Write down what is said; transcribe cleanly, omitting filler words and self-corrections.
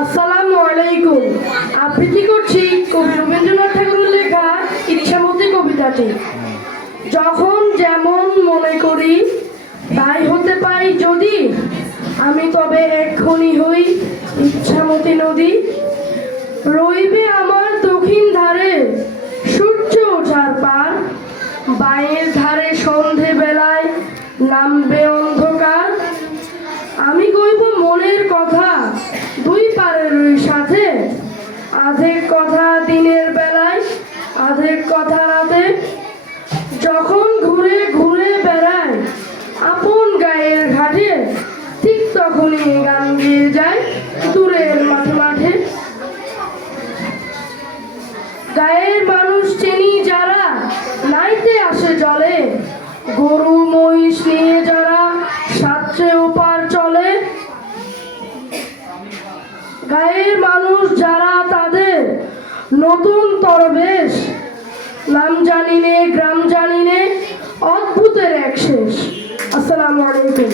আসসালামু আলাইকুম। আবৃত্তি করছি কবি রবীন্দ্রনাথ ঠাকুরের লেখা ইচ্ছামতি কবিতাটি। যখন যেমন মনে করি তাই হতে পারি যদি, আমি তবে এক্ষুনি হই ইচ্ছামতি নদী। রইবে আমার দক্ষিণ ধারে সূর্য ওঠার পার, বাঁয়ের ধারে সন্ধে বেলায় নামবে অন্ধকার। আমি কইব মনের কথা দুই পারের সাথে, আধেক কথা দিনের বেলায় আধেক কথা রাতে। যখন ঘুরে ঘুরে বেড়ায় আপন গায়ের ঘাটে, ঠিক তখনই গান গেয়ে যায় দূরের মাঠে মাঠে। গায়ের মানুষ চিনি যারা নাইতে আসে জলে, গরু মহিষ নিয়ে যারা সাঁতরে ওপার চলে। গায়ের মানুষ যারা তাদের নতুন তরবেশ, নাম জানিনে গ্রাম জানিনে অদ্ভুতের এক শেষ। আসসালামু আলাইকুম।